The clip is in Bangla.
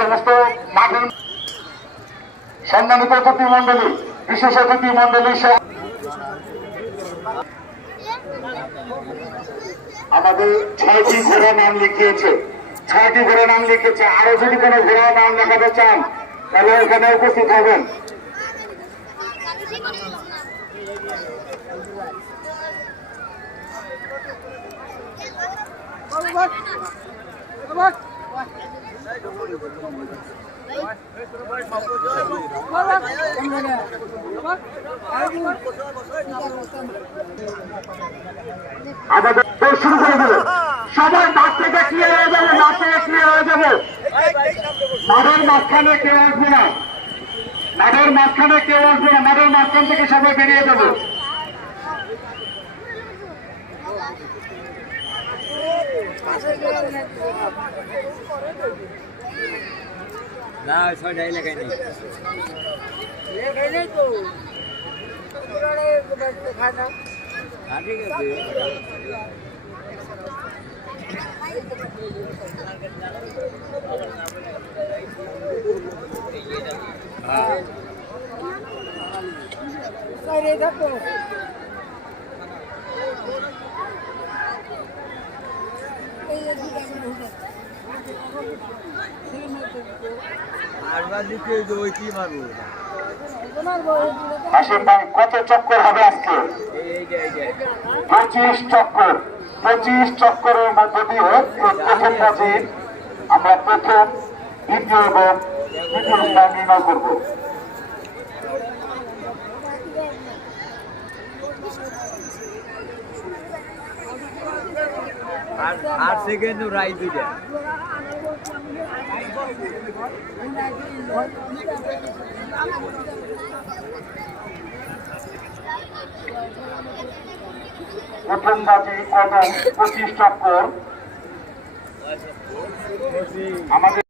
সমস্ত মাঠের সম্মানিত অতিথি মন্ডলী, বিশেষ অতিথি মন্ডলী সহ আমাদের 6টি ঘোড়া নাম লিখিয়েছে, 6টি ঘোড়া নাম লিখেছে। আরো যদি কোনো ঘোড়া নাম লেখাতে চান তাহলে এখানে উপস্থিত হবেন। আমাদের শুরু করে দেবে, সবাই মাঠ থেকে ক্লিয়ার হয়ে যাবে, মাঠ থেকে ক্লিয়ার হয়ে যাবে। মাঠের মাঝখানে কেউ আসবে না, মাঠের মাঝখানে কেউ আসবে না, মাঠের মাঝখান থেকে সবাই বেরিয়ে যাবে। না ছয়টাই লেখাই নেই তো ঠিক আছে। হাসিম ভাই কত চক্কর হবে আজকে? 25 চক্কর। 25 চক্করের মধ্য দিয়ে প্রথম ম্যাচে আমরা প্রথম, দ্বিতীয় এবং তৃতীয় স্থান নির্ণয় করব। আর সেকেন্ড রাই দুইটা প্রথম ম্যাচে কদম 25 চক্কর আমাদের